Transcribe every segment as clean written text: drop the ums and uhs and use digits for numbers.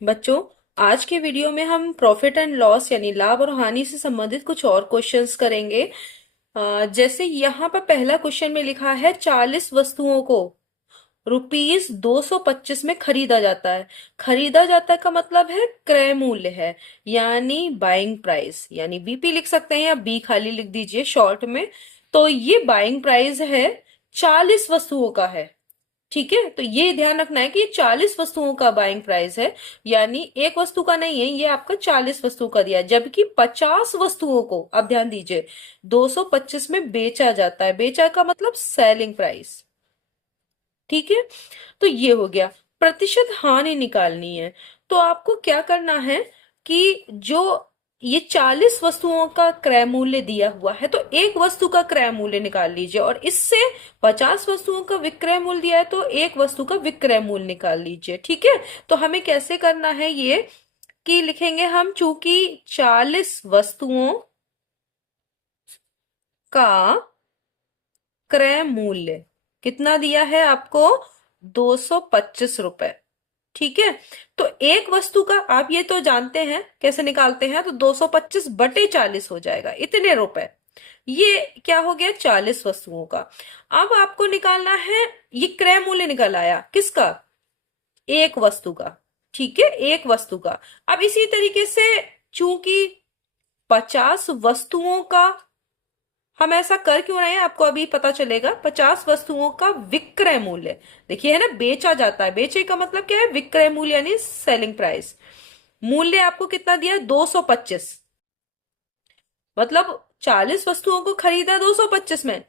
बच्चों, आज के वीडियो में हम प्रॉफिट एंड लॉस यानी लाभ और हानि से संबंधित कुछ और क्वेश्चंस करेंगे। जैसे यहाँ पर पहला क्वेश्चन में लिखा है 40 वस्तुओं को ₹225 में खरीदा जाता है। खरीदा जाता है का मतलब है क्रय मूल्य है, यानी बाइंग प्राइस, यानी बीपी लिख सकते हैं या बी खाली लिख दीजिए शॉर्ट में। तो ये बाइंग प्राइस है, 40 वस्तुओं का है। ठीक है, तो ये ध्यान रखना है कि ये 40 वस्तुओं का बाइंग प्राइस है, यानी एक वस्तु का नहीं है, ये आपका 40 वस्तुओं का दिया है। जबकि 50 वस्तुओं को, अब ध्यान दीजिए, 225 में बेचा जाता है। बेचा का मतलब सेलिंग प्राइस। ठीक है, तो ये हो गया। प्रतिशत हानि निकालनी है, तो आपको क्या करना है कि जो ये 40 वस्तुओं का क्रय मूल्य दिया हुआ है, तो एक वस्तु का क्रय मूल्य निकाल लीजिए, और इससे 50 वस्तुओं का विक्रय मूल्य दिया है तो एक वस्तु का विक्रय मूल्य निकाल लीजिए। ठीक है, तो हमें कैसे करना है ये, कि लिखेंगे हम, चूंकि 40 वस्तुओं का क्रय मूल्य कितना दिया है आपको, 225 रुपए। ठीक है, तो एक वस्तु का आप ये तो जानते हैं कैसे निकालते हैं, तो 225/40 हो जाएगा, इतने रुपए। ये क्या हो गया, 40 वस्तुओं का। अब आपको निकालना है, ये क्रय मूल्य निकल आया किसका, एक वस्तु का। ठीक है, एक वस्तु का। अब इसी तरीके से, चूंकि 50 वस्तुओं का, हम ऐसा कर क्यों रहे हैं आपको अभी पता चलेगा। 50 वस्तुओं का विक्रय मूल्य, देखिए है ना, बेचा जाता है, बेचे का मतलब क्या है, विक्रय मूल्य यानी सेलिंग प्राइस। मूल्य आपको कितना दिया, 225। मतलब 40 वस्तुओं को खरीदा 225 में,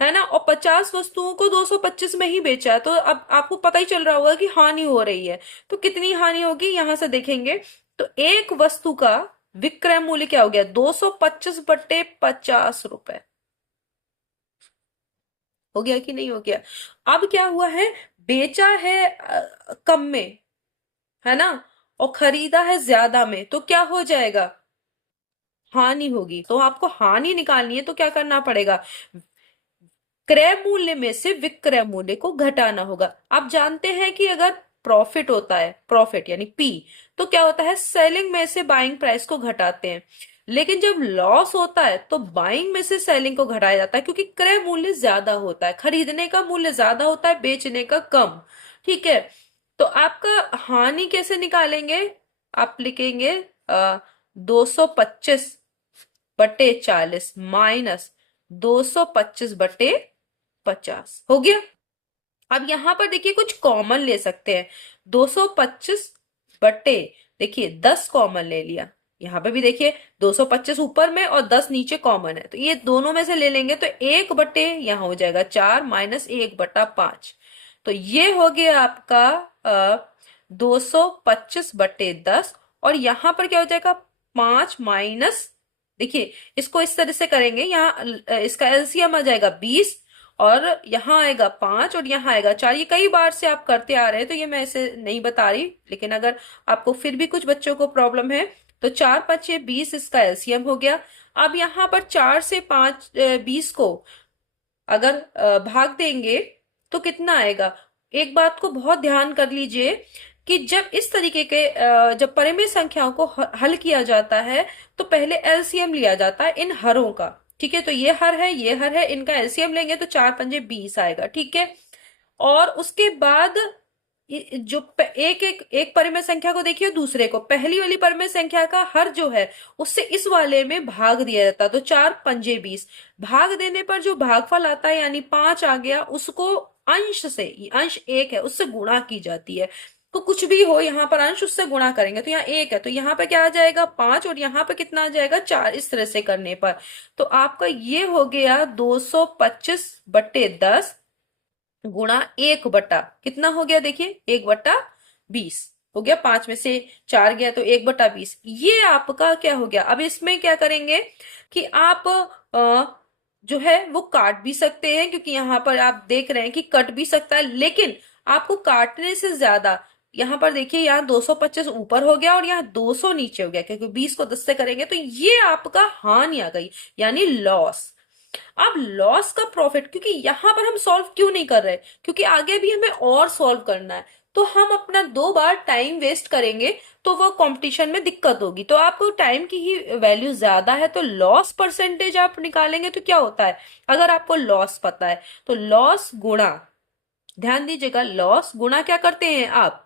है ना, और 50 वस्तुओं को 225 में ही बेचा है। तो अब आपको पता ही चल रहा होगा कि हानि हो रही है। तो कितनी हानि होगी यहां से देखेंगे, तो एक वस्तु का विक्रय मूल्य क्या हो गया, 225/50 रुपए। हो गया कि नहीं हो गया। अब क्या हुआ है, बेचा है कम में, है ना, और खरीदा है ज्यादा में, तो क्या हो जाएगा, हानि होगी। तो आपको हानि निकालनी है, तो क्या करना पड़ेगा, क्रय मूल्य में से विक्रय मूल्य को घटाना होगा। आप जानते हैं कि अगर प्रॉफिट होता है, प्रॉफिट यानी पी, तो क्या होता है, सेलिंग में से बाइंग प्राइस को घटाते हैं। लेकिन जब लॉस होता है तो बाइंग में से सेलिंग को घटाया जाता है, क्योंकि क्रय मूल्य ज्यादा होता है, खरीदने का मूल्य ज्यादा होता है, बेचने का कम। ठीक है, तो आपका हानि कैसे निकालेंगे, आप लिखेंगे 225/40 माइनस 225/50 हो गया। अब यहां पर देखिए कुछ कॉमन ले सकते हैं, 225 बटे, देखिए 10 कॉमन ले लिया। यहाँ पे भी देखिए 225 ऊपर में और 10 नीचे कॉमन है, तो ये दोनों में से ले लेंगे, तो 1 बटे यहाँ हो जाएगा 4 माइनस 1/5। तो ये हो गया आपका 225/10। और यहाँ पर क्या हो जाएगा, 5 माइनस, देखिए इसको इस तरह से करेंगे, यहाँ इसका एलसीएम आ जाएगा 20, और यहाँ आएगा 5 और यहाँ आएगा 4। ये कई बार से आप करते आ रहे हैं, तो ये मैं ऐसे नहीं बता रही, लेकिन अगर आपको फिर भी कुछ बच्चों को प्रॉब्लम है, तो 4 5 20, इसका एलसीएम हो गया। अब यहाँ पर 4 से 5 20 को अगर भाग देंगे तो कितना आएगा। एक बात को बहुत ध्यान कर लीजिए कि जब इस तरीके के जब परिमेय संख्याओं को हल किया जाता है, तो पहले एलसीएम लिया जाता है इन हरों का। ठीक है, तो ये हर है, ये हर है, इनका एलसीएम लेंगे तो 4 5 20 आएगा। ठीक है, और उसके बाद जो एक एक एक परिमेय संख्या को देखिए, दूसरे को, पहली वाली परिमेय संख्या का हर जो है उससे इस वाले में भाग दिया जाता है, तो 4 5 20। भाग देने पर जो भागफल आता है यानी 5 आ गया, उसको अंश से, ये अंश 1 है, उससे गुणा की जाती है। तो कुछ भी हो, यहाँ पर अंश उससे गुणा करेंगे तो यहाँ 1 है, तो यहाँ पे क्या आ जाएगा 5, और यहाँ पे कितना आ जाएगा 4, इस तरह से करने पर। तो आपका ये हो गया 225/10 गुणा 1 बटा, कितना हो गया देखिए, 1/20 हो गया। 5 में से 4 गया तो 1/20, ये आपका क्या हो गया। अब इसमें क्या करेंगे कि आप जो है वो काट भी सकते हैं, क्योंकि यहाँ पर आप देख रहे हैं कि कट भी सकता है, लेकिन आपको काटने से ज्यादा, यहाँ पर देखिए, यहाँ 225 ऊपर हो गया और यहाँ 200 नीचे हो गया, क्योंकि 20 को 10 से करेंगे, तो ये आपका हानि आ गई, यानी लॉस। अब लॉस का प्रॉफिट, क्योंकि यहां पर हम सॉल्व क्यों नहीं कर रहे, क्योंकि आगे भी हमें और सॉल्व करना है। तो हम अपना 2 बार टाइम वेस्ट करेंगे तो वो कंपटीशन में दिक्कत होगी। तो आपको टाइम की ही वैल्यू ज्यादा है तो लॉस परसेंटेज आप निकालेंगे तो क्या होता है, अगर आपको लॉस पता है तो लॉस गुणा, ध्यान दीजिएगा, लॉस गुणा क्या करते हैं आप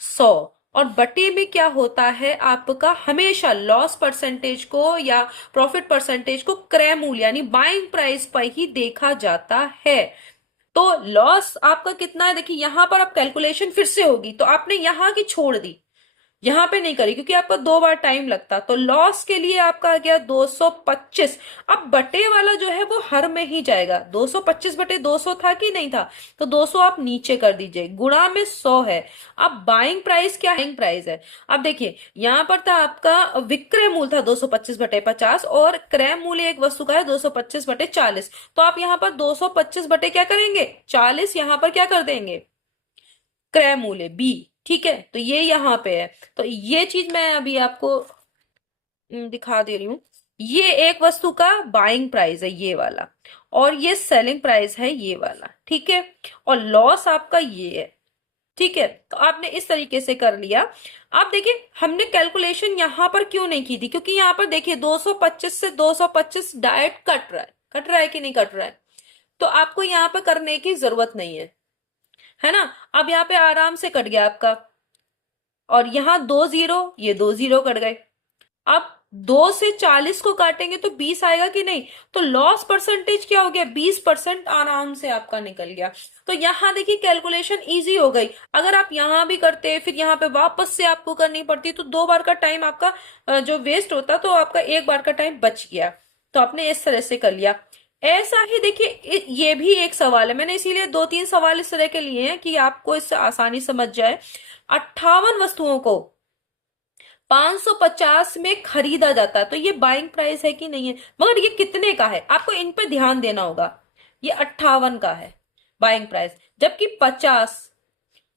100, और बटे में क्या होता है आपका, हमेशा लॉस परसेंटेज को या प्रॉफिट परसेंटेज को क्रय मूल्य यानी बाइंग प्राइस पर ही देखा जाता है। तो लॉस आपका कितना है, देखिए यहां पर आप कैलकुलेशन फिर से होगी तो आपने यहां की छोड़ दी, यहां पे नहीं करी क्योंकि आपका 2 बार टाइम लगता। तो लॉस के लिए आपका आ गया 225। अब बटे वाला जो है वो हर में ही जाएगा, 225 बटे 200 था कि नहीं था, तो 200 आप नीचे कर दीजिए, गुणा में 100 है। अब बाइंग प्राइस क्या है, प्राइस है। अब देखिए यहां पर था आपका विक्रय मूल्य था 225 बटे 50 और क्रय मूल्य एक वस्तु का है 225 बटे 40। तो आप यहाँ पर 225 बटे क्या करेंगे 40, यहां पर क्या कर देंगे क्रय मूल्य बी, ठीक है। तो ये यहाँ पे है, तो ये चीज मैं अभी आपको दिखा दे रही हूँ। ये एक वस्तु का बाइंग प्राइस है ये वाला, और ये सेलिंग प्राइस है ये वाला, ठीक है। और लॉस आपका ये है, ठीक है। तो आपने इस तरीके से कर लिया। अब देखिए हमने कैलकुलेशन यहां पर क्यों नहीं की थी, क्योंकि यहां पर देखिए 225 से 225 डायरेक्ट कट रहा है कि नहीं कट रहा है, तो आपको यहाँ पर करने की जरूरत नहीं है ना। अब यहाँ पे आराम से कट गया आपका, और यहाँ 2 0, ये 2 0 कट गए। अब 2 से 40 को काटेंगे तो 20 आएगा कि नहीं, तो लॉस परसेंटेज क्या हो गया 20% आराम से आपका निकल गया। तो यहाँ देखिए कैलकुलेशन इजी हो गई। अगर आप यहाँ भी करते फिर यहाँ पे वापस से आपको करनी पड़ती तो 2 बार का टाइम आपका जो वेस्ट होता, तो आपका 1 बार का टाइम बच गया। तो आपने इस तरह से कर लिया। ऐसा ही देखिए ये भी एक सवाल है, मैंने इसीलिए 2 3 सवाल इस तरह के लिए हैं कि आपको इससे आसानी समझ जाए। 58 वस्तुओं को 550 में खरीदा जाता है, तो ये बाइंग प्राइस है कि नहीं है, मगर ये कितने का है आपको इन पे ध्यान देना होगा। ये 58 का है बाइंग प्राइस, जबकि 50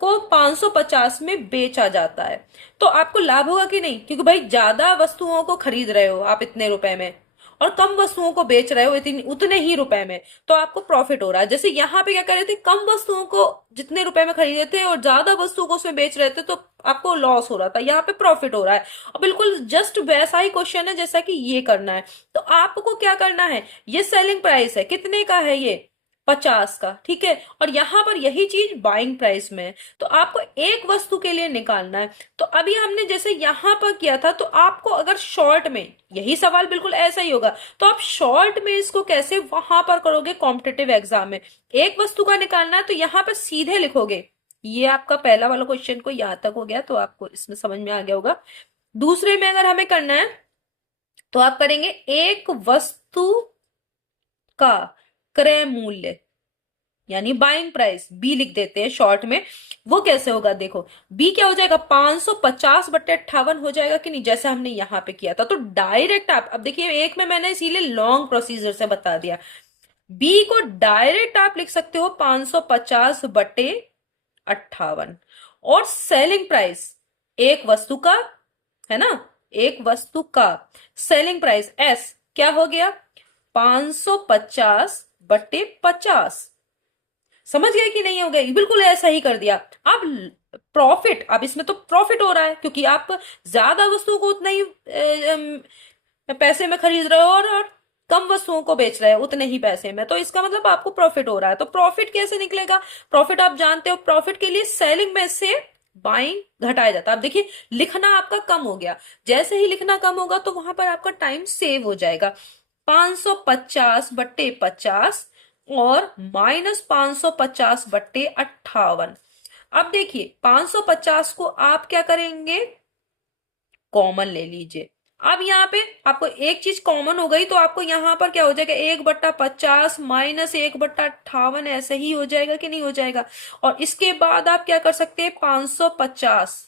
को 550 में बेचा जाता है। तो आपको लाभ होगा कि नहीं, क्योंकि भाई ज्यादा वस्तुओं को खरीद रहे हो आप इतने रुपए में और कम वस्तुओं को बेच रहे हो इतनी उतने ही रुपए में, तो आपको प्रॉफिट हो रहा है। जैसे यहाँ पे क्या कर रहे थे, कम वस्तुओं को जितने रुपए में खरीदे थे और ज्यादा वस्तुओं को उसमें बेच रहे थे तो आपको लॉस हो रहा था, यहाँ पे प्रॉफिट हो रहा है। और बिल्कुल जस्ट वैसा ही क्वेश्चन है जैसा कि ये करना है। तो आपको क्या करना है, ये सेलिंग प्राइस है, कितने का है ये 50 का, ठीक है। और यहां पर यही चीज बाइंग प्राइस में है, तो आपको एक वस्तु के लिए निकालना है। तो अभी हमने जैसे यहां पर किया था, तो आपको अगर शॉर्ट में यही सवाल बिल्कुल ऐसा ही होगा, तो आप शॉर्ट में इसको कैसे वहां पर करोगे कॉम्पिटिटिव एग्जाम में, एक वस्तु का निकालना है तो यहां पर सीधे लिखोगे। ये आपका पहला वाला क्वेश्चन को यहां तक हो गया, तो आपको इसमें समझ में आ गया होगा। दूसरे में अगर हमें करना है तो आप करेंगे एक वस्तु का क्रय मूल्य यानी बाइंग प्राइस बी लिख देते हैं शॉर्ट में। वो कैसे होगा, देखो बी क्या हो जाएगा 550 बटे 58 हो जाएगा कि नहीं, जैसे हमने यहां पे किया था। तो डायरेक्ट आप अब देखिए एक में मैंने इसीलिए लॉन्ग प्रोसीजर से बता दिया, बी को डायरेक्ट आप लिख सकते हो 550 बटे 58। और सेलिंग प्राइस एक वस्तु का है ना, एक वस्तु का सेलिंग प्राइस एस क्या हो गया 550 बटे 50। समझ गए कि नहीं हो गए, बिल्कुल ऐसा ही कर दिया। अब प्रॉफिट, अब इसमें तो प्रॉफिट हो रहा है क्योंकि आप ज्यादा वस्तुओं को उतना ही पैसे में खरीद रहे हो और कम वस्तुओं को बेच रहे हो उतने ही पैसे में, तो इसका मतलब आपको प्रॉफिट हो रहा है। तो प्रॉफिट कैसे निकलेगा, प्रॉफिट आप जानते हो, प्रॉफिट के लिए सेलिंग में से बाइंग घटाया जाता है। अब देखिए लिखना आपका कम हो गया, जैसे ही लिखना कम होगा तो वहां पर आपका टाइम सेव हो जाएगा। 550 बट्टे 50 और -550 बट्टे 58। अब देखिए 550 को आप क्या करेंगे कॉमन ले लीजिए। अब यहाँ पे आपको एक चीज कॉमन हो गई तो आपको यहाँ पर क्या हो जाएगा 1/50 -1/58 ऐसे ही हो जाएगा कि नहीं हो जाएगा। और इसके बाद आप क्या कर सकते हैं 550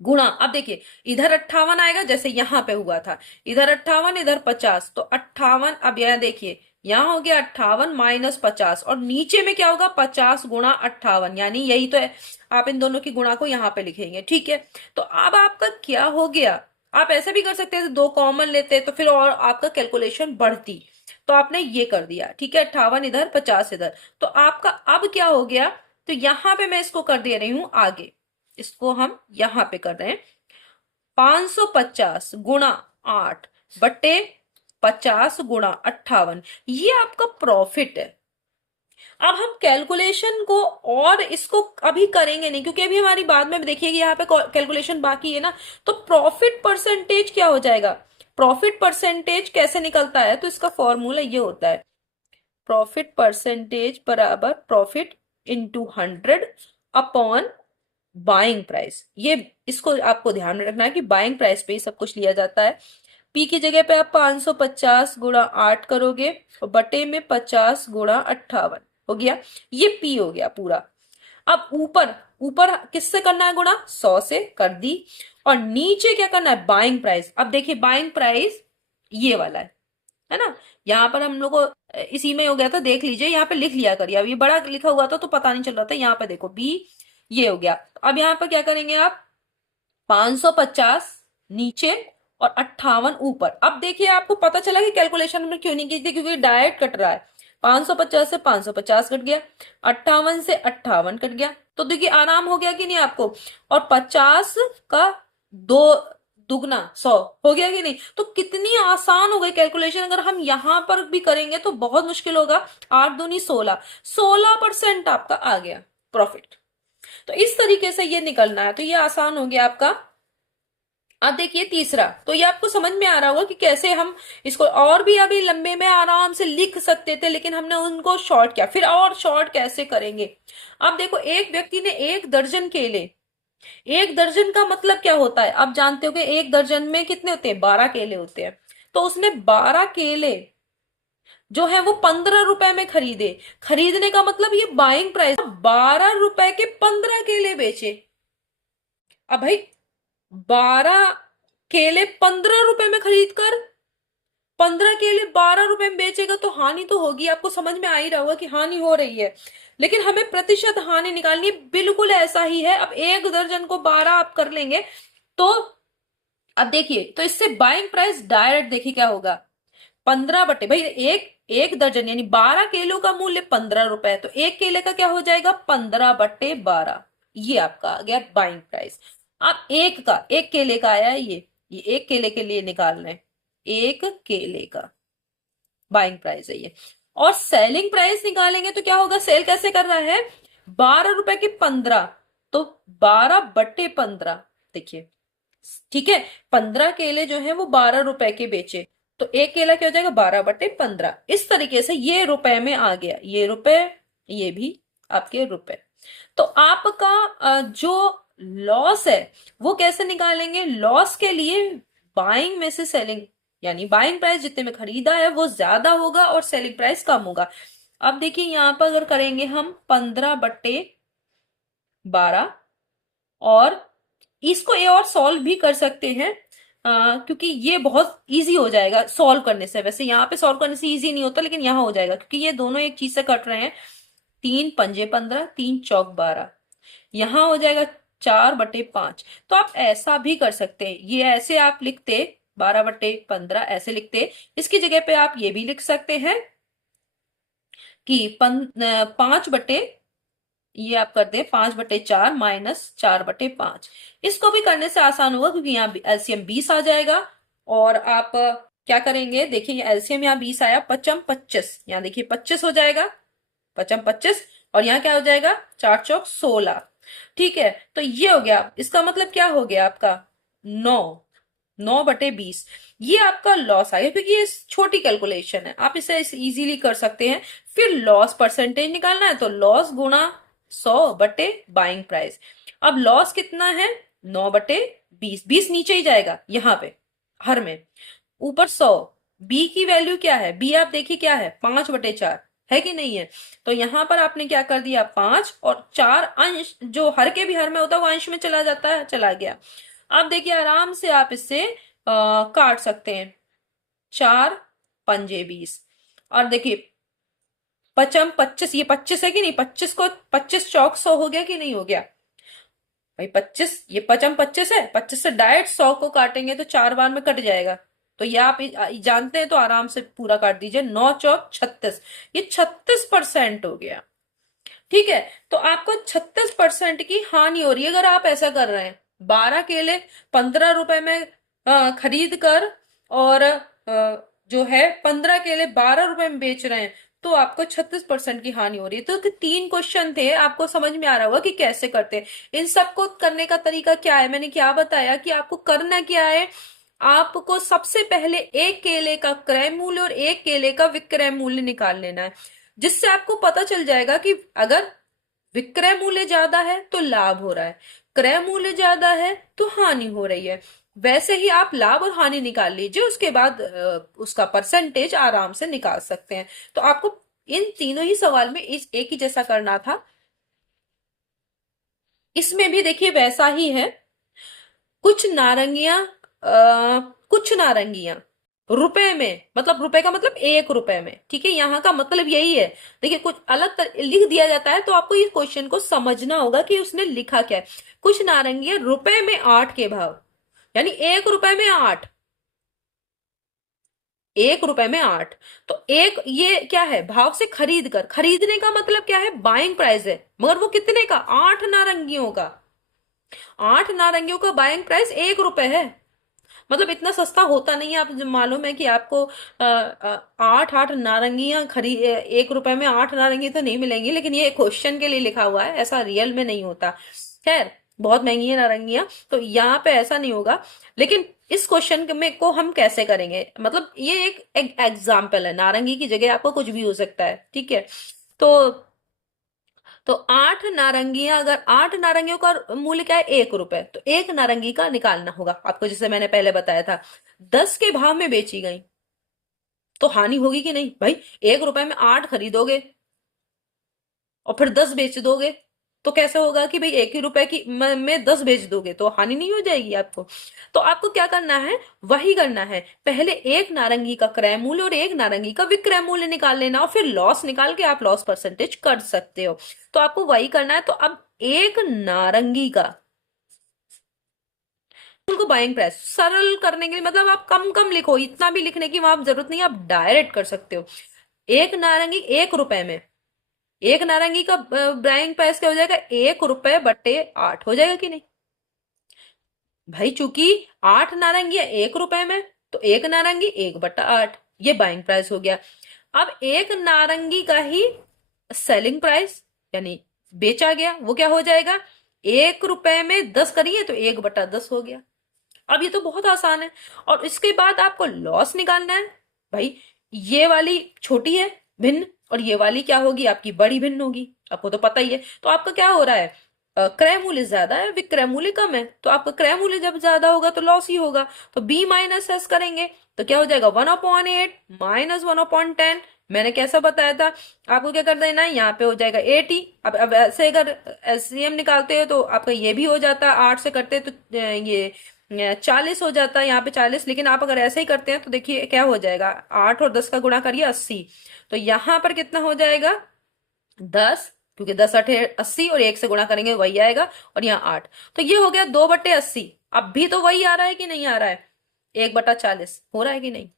गुणा, अब देखिए इधर 58 आएगा जैसे यहां पे हुआ था, इधर 58 इधर 50, तो 58। अब यह देखिए यहां हो गया 58 -50 और नीचे में क्या होगा 50 गुणा 58, यानी यही तो है। आप इन दोनों की गुणा को यहाँ पे लिखेंगे, ठीक है। तो अब आपका क्या हो गया, आप ऐसे भी कर सकते हैं दो कॉमन लेते तो फिर और आपका कैलकुलेशन बढ़ती, तो आपने ये कर दिया, ठीक है। 58 इधर 50 इधर, तो आपका अब क्या हो गया तो यहां पे मैं इसको कर दे रही हूं आगे, इसको हम यहां पे कर रहे हैं 550 गुणा 8 बटे 50 गुणा 58, ये आपका प्रॉफिट है। अब हम कैलकुलेशन को और इसको अभी करेंगे नहीं, क्योंकि अभी हमारी बाद में देखिएगा यहाँ पे कैलकुलेशन बाकी है ना। तो प्रॉफिट परसेंटेज क्या हो जाएगा, प्रॉफिट परसेंटेज कैसे निकलता है, तो इसका फॉर्मूला ये होता है, प्रॉफिट परसेंटेज बराबर profit into 100 upon buying price. ये इसको आपको ध्यान में रखना है कि बाइंग प्राइस पे ही सब कुछ लिया जाता है। पी की जगह पे आप 550 गुणा 8 करोगे और बटे में 50 गुणा 58 हो गया, ये पी हो गया पूरा। अब ऊपर ऊपर किससे करना है गुणा, 100 से कर दी, और नीचे क्या करना है, बाइंग प्राइस। अब देखिए बाइंग प्राइस ये वाला है ना, यहाँ पर हम लोग को इसी में हो गया था, देख लीजिए यहाँ पे लिख लिया करिए, अब ये बड़ा लिखा हुआ था तो पता नहीं चल रहा था, यहाँ पे देखो बी ये हो गया। अब यहाँ पर क्या करेंगे आप, 550 नीचे और 58 ऊपर। अब देखिए आपको पता चला कि कैलकुलेशन में क्यों नहीं की थी, क्योंकि डायरेक्ट कट रहा है। 550 से 550 कट गया, 58 से 58 कट गया, तो देखिए आराम हो गया कि नहीं आपको। और 50 का दो दुगना 100 हो गया कि नहीं। तो कितनी आसान हो गई कैलकुलेशन, अगर हम यहां पर भी करेंगे तो बहुत मुश्किल होगा। 8 दूनी 16, 16% आपका आ गया प्रॉफिट। तो इस तरीके से ये निकलना है, तो ये आसान हो गया आपका। अब देखिए तीसरा, तो ये आपको समझ में आ रहा होगा कि कैसे हम इसको और भी अभी लंबे में आराम से लिख सकते थे, लेकिन हमने उनको शॉर्ट किया। फिर और शॉर्ट कैसे करेंगे, अब देखो एक व्यक्ति ने 1 दर्जन केले, 1 दर्जन का मतलब क्या होता है, आप जानते हो कि 1 दर्जन में कितने होते हैं, 12 केले होते हैं। तो उसने 12 केले जो है वो 15 रुपए में खरीदे। खरीदने का मतलब ये बाइंग प्राइस, 12 रुपए के 15 केले बेचे। अब भाई 12 केले 15 रुपए में खरीद कर 15 केले 12 रुपए में बेचेगा तो हानि तो होगी, आपको समझ में आ ही रहा होगा कि हानि हो रही है। लेकिन हमें प्रतिशत हानि निकालनी है, बिल्कुल ऐसा ही है। अब 1 दर्जन को 12 आप कर लेंगे तो अब देखिए, तो इससे बाइंग प्राइस डायरेक्ट देखिए क्या होगा, 15 बटे भाई एक, 1 दर्जन यानी 12 केलों का मूल्य 15 रुपए, तो एक केले का क्या हो जाएगा, 15/12। ये आपका आ गया बाइंग प्राइस। अब एक केले का आया है ये एक केले के लिए निकाल रहे हैं, एक केले का बाइंग प्राइस है ये। और सेलिंग प्राइस निकालेंगे तो क्या होगा, सेल कैसे कर रहा है, 12 रुपए के 15, तो 12/15। देखिए ठीक है, 15 केले जो है वो 12 रुपए के बेचे, तो एक केला क्या हो जाएगा, 12/15। इस तरीके से ये रुपए में आ गया, ये रुपए, ये भी आपके रुपए। तो आपका जो लॉस है वो कैसे निकालेंगे, लॉस के लिए बाइंग में से सेलिंग, यानी बाइंग प्राइस जितने में खरीदा है वो ज्यादा होगा और सेलिंग प्राइस कम होगा। अब देखिए यहां पर अगर करेंगे हम 15/12, और इसको ये और सॉल्व भी कर सकते हैं, क्योंकि ये बहुत इजी हो जाएगा सॉल्व करने से। वैसे यहाँ पे सॉल्व करने से इजी नहीं होता, लेकिन यहाँ हो जाएगा क्योंकि ये दोनों एक चीज से कट रहे हैं। 3×5 = 15, 3×4 = 12, यहाँ हो जाएगा 4/5। तो आप ऐसा भी कर सकते हैं, ये ऐसे आप लिखते 12/15 ऐसे लिखते, इसकी जगह पे आप ये भी लिख सकते हैं कि 5 बटे, ये आप कर दे 5/4 - 4/5। इसको भी करने से आसान होगा क्योंकि यहाँ एलसीएम 20 आ जाएगा। और आप क्या करेंगे, देखिए एलसीएम यहाँ 20 आया, 5×5 = 25, यहाँ देखिए 25 हो जाएगा, 5×25, और यहाँ क्या हो जाएगा, 4×4 = 16। ठीक है, तो ये हो गया, इसका मतलब क्या हो गया आपका 9/20। ये आपका लॉस आ गया, क्योंकि ये छोटी कैलकुलेशन है, आप इसे इजीली कर सकते हैं। फिर लॉस परसेंटेज निकालना है तो लॉस गुणा 100/बाइंग प्राइस। अब लॉस कितना है, 9/20, 20 नीचे ही जाएगा यहाँ पे हर में, ऊपर 100। बी की वैल्यू क्या है, बी आप देखिए क्या है, 5/4 है कि नहीं है। तो यहां पर आपने क्या कर दिया, 5 और 4 अंश, जो हर के भी हर में होता है वो अंश में चला जाता है, चला गया। अब देखिए आराम से आप इससे काट सकते हैं, 4×5 = 20, और देखिए 5×25, ये 25 है कि नहीं, 25 को 25×4 = 100 हो गया कि नहीं हो गया भाई, 25, ये 5×25 है, 25 से डायरेक्ट 100 को काटेंगे तो 4 बार में कट जाएगा। तो ये आप जानते हैं तो आराम से पूरा काट दीजिए, 9×4 = 36, ये 36% हो गया। ठीक है। तो आपको 36% की हानि हो रही है अगर आप ऐसा कर रहे हैं। 12 केले 15 रुपए में खरीद कर और जो है 15 केले 12 रुपए में बेच रहे हैं, तो आपको 36% की हानि हो रही है। तो 3 क्वेश्चन थे, आपको समझ में आ रहा होगा कि कैसे करते हैं। इन सबको करने का तरीका क्या है, मैंने क्या बताया कि आपको करना क्या है। आपको सबसे पहले एक केले का क्रय मूल्य और एक केले का विक्रय मूल्य निकाल लेना है, जिससे आपको पता चल जाएगा कि अगर विक्रय मूल्य ज्यादा है तो लाभ हो रहा है, क्रय मूल्य ज्यादा है तो हानि हो रही है। वैसे ही आप लाभ और हानि निकाल लीजिए, उसके बाद उसका परसेंटेज आराम से निकाल सकते हैं। तो आपको इन तीनों ही सवाल में इस एक ही जैसा करना था। इसमें भी देखिए वैसा ही है। कुछ नारंगियां कुछ नारंगियां रुपए में, मतलब रुपए का मतलब 1 रुपए में, ठीक है, यहाँ का मतलब यही है। देखिए कुछ लिख दिया जाता है तो आपको इस क्वेश्चन को समझना होगा कि उसने लिखा क्या है। कुछ नारंगियां रुपए में 8 के भाव, यानी 1 रुपए में 8, 1 रुपए में 8। तो एक ये क्या है, भाव से खरीद कर, खरीदने का मतलब क्या है, बाइंग प्राइस है, मगर वो कितने का, 8 नारंगियों का। 8 नारंगियों का बाइंग प्राइस 1 रुपए है। मतलब इतना सस्ता होता नहीं है। आप मालूम है कि आपको 8 8 नारंगियां 1 रुपए में 8 नारंगी तो नहीं मिलेंगी, लेकिन ये क्वेश्चन के लिए लिखा हुआ है, ऐसा रियल में नहीं होता। खैर बहुत महंगी है नारंगियां, तो यहाँ पे ऐसा नहीं होगा। लेकिन इस क्वेश्चन में को हम कैसे करेंगे, मतलब ये एक एग्जाम्पल है, नारंगी की जगह आपको कुछ भी हो सकता है, ठीक है। तो 8 नारंगियां, अगर 8 नारंगियों का मूल्य क्या है, 1 रुपए, तो एक नारंगी का निकालना होगा आपको, जैसे मैंने पहले बताया था। 10 के भाव में बेची गई तो हानि होगी कि नहीं भाई। 1 रुपए में 8 खरीदोगे और फिर 10 बेच दोगे, तो कैसे होगा कि भाई 1 ही रुपए की में 10 बेच दोगे, तो हानि नहीं हो जाएगी आपको। तो आपको क्या करना है, वही करना है, पहले एक नारंगी का क्रय मूल्य और एक नारंगी का विक्रय मूल्य निकाल लेना, और फिर लॉस निकाल के आप लॉस परसेंटेज कर सकते हो। तो आपको वही करना है। तो अब एक नारंगी का उनको बाइंग प्राइस सरल करने के लिए, मतलब आप कम कम लिखो, इतना भी लिखने की वहां जरूरत नहीं है, आप डायरेक्ट कर सकते हो। एक नारंगी 1 रुपए में, एक नारंगी का बाइंग प्राइस क्या हो जाएगा, 1 रुपए बटे 8 हो जाएगा कि नहीं भाई। चूंकि 8 नारंगी है 1 रुपए में, तो एक नारंगी 1/8, ये बाइंग प्राइस हो गया। अब एक नारंगी का ही सेलिंग प्राइस, यानी बेचा गया, वो क्या हो जाएगा, 1 रुपए में 10 करिए तो 1/10 हो गया। अब ये तो बहुत आसान है। और इसके बाद आपको लॉस निकालना है भाई। ये वाली छोटी है भिन्न, और ये वाली क्या होगी, आपकी बड़ी भिन्न होगी, आपको तो पता ही है। तो आपका क्या हो रहा है, क्रय मूल्य ज्यादा है, विक्रय मूल्य कम है, तो आपका क्रय मूल्य जब ज्यादा होगा तो लॉस ही होगा। तो बी माइनस एस करेंगे तो क्या हो जाएगा, 1/8 माइनस 1/10। मैंने कैसा बताया था, आपको क्या कर देना है, यहाँ पे हो जाएगा 80। अब ऐसे अगर एलसीएम निकालते हो तो आपका ये भी हो जाता है, 8 से करते तो ये 40 हो जाता है, यहाँ पे 40। लेकिन आप अगर ऐसे ही करते हैं तो देखिए क्या हो जाएगा, 8 और 10 का गुणा करिए 80, तो यहाँ पर कितना हो जाएगा 10, क्योंकि 10 8 80, और 1 से गुणा करेंगे वही आएगा, और यहाँ 8। तो ये हो गया 2/80। अब भी तो वही आ रहा है कि नहीं आ रहा है, 1/40 हो रहा है कि नहीं,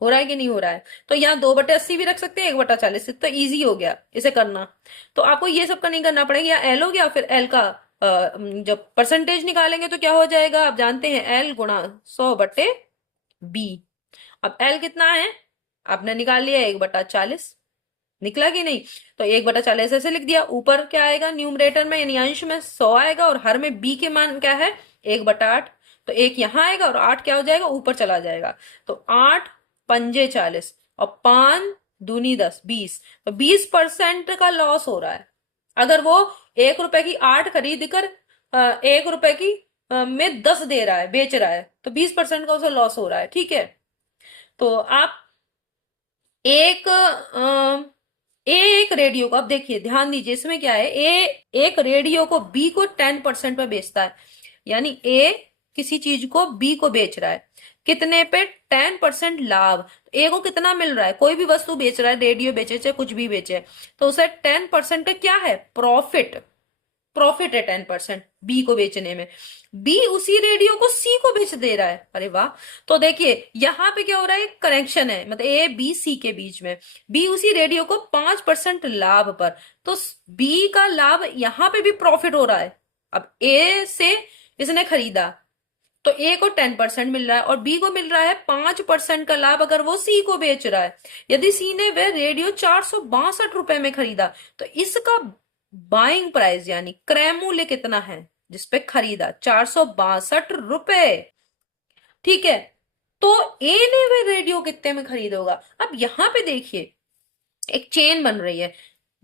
हो रहा है कि नहीं हो रहा है। तो यहाँ 2/80 भी रख सकते हैं, 1/40, तो इजी हो गया इसे करना। तो आपको ये सब का नहीं करना पड़ेगा, यहाँ एल हो गया, फिर एल का जब परसेंटेज निकालेंगे तो क्या हो जाएगा, आप जानते हैं एल गुणा 100/बी। अब एल कितना है, आपने निकाल लिया 1/40, निकला कि नहीं। तो 1/40 ऐसे लिख दिया, ऊपर क्या आएगा न्यूमरेटर में यानी अंश में 100 आएगा, और हर में बी के मान क्या है 1/8, तो 1 यहाँ आएगा और 8 क्या हो जाएगा, ऊपर चला जाएगा। तो 8 पंजे 40 और 5 दूनी 10, 20, तो 20% का लॉस हो रहा है। अगर वो 1 रुपए की 8 खरीद कर 1 रुपए की में 10 दे रहा है, बेच रहा है, तो 20% का उसे लॉस हो रहा है, ठीक है। तो आप एक एक रेडियो को, अब देखिए ध्यान दीजिए, इसमें क्या है, ए एक रेडियो को बी को 10% पे बेचता है, यानी ए किसी चीज को बी को बेच रहा है, कितने पे, 10% लाभ। ए को कितना मिल रहा है, कोई भी वस्तु बेच रहा है, रेडियो बेचे चाहे कुछ भी बेचे, तो उसे 10% क्या है, प्रॉफिट। प्रॉफिट है 10% बी को बेचने में। बी उसी रेडियो को सी को बेच दे रहा है, अरे वाह। तो देखिए यहां पे क्या हो रहा है, कनेक्शन है, मतलब ए बी सी के बीच में। बी उसी रेडियो को 5% लाभ पर, तो बी का लाभ यहां पे भी प्रॉफिट हो रहा है। अब ए से इसने खरीदा तो ए को 10% मिल रहा है और बी को मिल रहा है 5% का लाभ अगर वो सी को बेच रहा है। यदि सी ने वह रेडियो 462 रुपए में खरीदा तो इसका बाइंग प्राइस यानी क्रय मूल्य कितना है जिसपे खरीदा, 462 रुपए। ठीक है, तो ए ने वह रेडियो कितने में खरीदा होगा। अब यहां पे देखिए एक चेन बन रही है,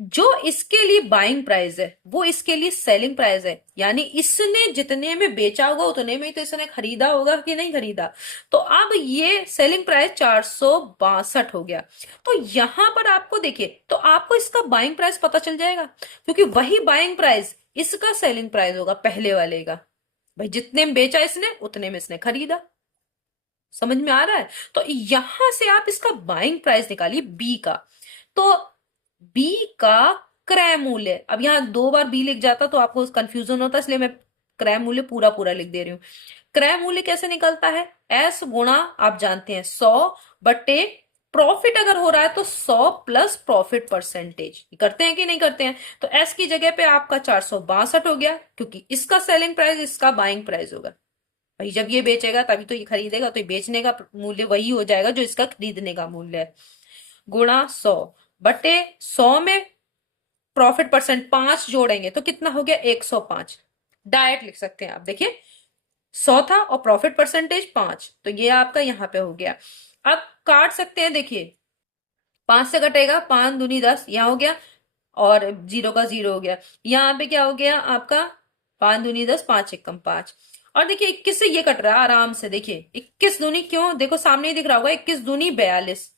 जो इसके लिए बाइंग प्राइस है वो इसके लिए सेलिंग प्राइस है, यानी इसने जितने में बेचा होगा उतने में ही तो इसने खरीदा होगा कि नहीं खरीदा। तो अब ये सेलिंग प्राइस 462 हो गया। तो यहां पर आपको देखिए तो आपको इसका बाइंग प्राइस पता चल जाएगा, क्योंकि वही बाइंग प्राइस इसका सेलिंग प्राइस होगा पहले वाले का। भाई जितने में बेचा इसने उतने में इसने खरीदा। समझ में आ रहा है। तो यहां से आप इसका बाइंग प्राइस निकालिए बी का। तो बी का क्रय मूल्य, अब यहां 2 बार बी लिख जाता तो आपको कंफ्यूजन होता, इसलिए मैं क्रय मूल्य पूरा पूरा लिख दे रही हूं। क्रय मूल्य कैसे निकलता है, एस गुणा आप जानते हैं 100 बटे प्रॉफिट अगर हो रहा है तो 100 प्लस प्रॉफिट परसेंटेज। करते हैं कि नहीं करते हैं। तो एस की जगह पे आपका 462 हो गया, क्योंकि इसका सेलिंग प्राइस इसका बाइंग प्राइस होगा। भाई जब ये बेचेगा तभी तो ये खरीदेगा, तो ये बेचने का मूल्य वही हो जाएगा जो इसका खरीदने का मूल्य है। गुणा 100 बटे 100 में प्रॉफिट परसेंट 5 जोड़ेंगे तो कितना हो गया, 105। डायरेक्ट लिख सकते हैं आप, देखिए 100 था और प्रॉफिट परसेंटेज 5, तो ये आपका यहां पे हो गया। अब काट सकते हैं, देखिए 5 से कटेगा, 5 दूनी 10 यहाँ हो गया और 0 का 0 हो गया। यहाँ पे क्या हो गया आपका, 5 दूनी 10, 5 एकम 5। और देखिए 21 से ये कट रहा है आराम से, देखिए 21 दूनी, क्यों, देखो सामने ही दिख रहा होगा, 21 दूनी 42,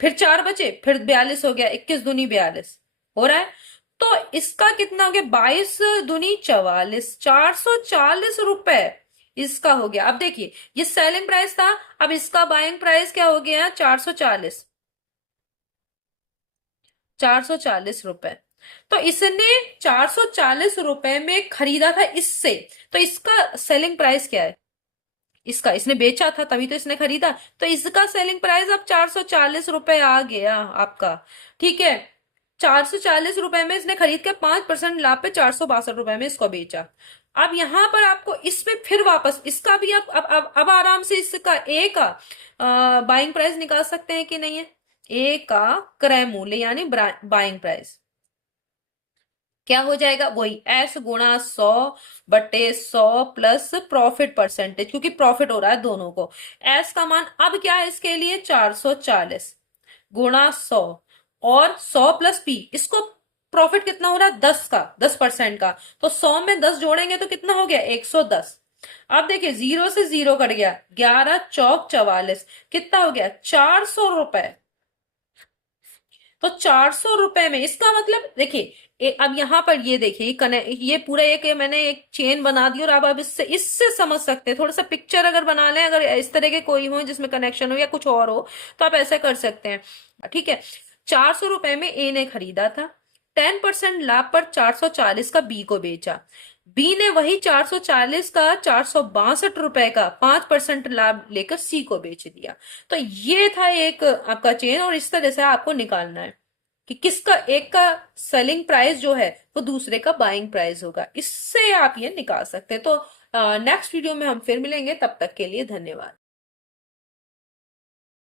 फिर 4 बचे, फिर 42 हो गया, 21 दूनी 42 हो रहा है। तो इसका कितना हो गया, 22 दूनी 44, 440 रुपए इसका हो गया। अब देखिए ये सेलिंग प्राइस था, अब इसका बाइंग प्राइस क्या हो गया, 440, 440 रुपए। तो इसने 440 रुपए में खरीदा था इससे, तो इसका सेलिंग प्राइस क्या है, इसका, इसने बेचा था तभी तो इसने खरीदा, तो इसका सेलिंग प्राइस अब 440 रुपए आ गया आपका। ठीक है, 440 रुपए में इसने खरीद के 5% लाभ पे 462 रुपए में इसको बेचा। अब यहां पर आपको इसमें फिर वापस इसका भी अब आराम से इसका ए का बाइंग प्राइस निकाल सकते हैं कि नहीं है। ए का क्रय मूल्य यानी बाइंग प्राइस क्या हो जाएगा, वही एस गुणा 100 बटे 100 प्लस प्रॉफिट परसेंटेज, क्योंकि प्रॉफिट हो रहा है दोनों को। एस का मान अब क्या है इसके लिए, 440 गुणा 100 और 100 प्लस पी, इसको प्रॉफिट कितना हो रहा है, 10 का, 10% का, तो 100 में 10 जोड़ेंगे तो कितना हो गया, 110। अब देखिए 0 से 0 कट गया, 11 चौक 44, कितना हो गया, 400 रुपए। तो 400 रुपए में इसका मतलब देखिए अब यहां पर ये देखिए ये पूरा एक मैंने एक चेन बना दी, और अब आप इससे इससे समझ सकते हैं, थोड़ा सा पिक्चर अगर बना लें, अगर इस तरह के कोई हो जिसमें कनेक्शन हो या कुछ और हो तो आप ऐसा कर सकते हैं। ठीक है, 400 रुपए में ए ने खरीदा था, 10% लाभ पर 440 का बी को बेचा, बी ने वही 440 का 462 रुपए का 5% लाभ लेकर सी को बेच दिया। तो ये था एक आपका चेन, और इस तरह से आपको निकालना है कि किसका, एक का सेलिंग प्राइस जो है वो दूसरे का बाइंग प्राइस होगा। इससे आप ये निकाल सकते हैं। तो नेक्स्ट वीडियो में हम फिर मिलेंगे, तब तक के लिए धन्यवाद।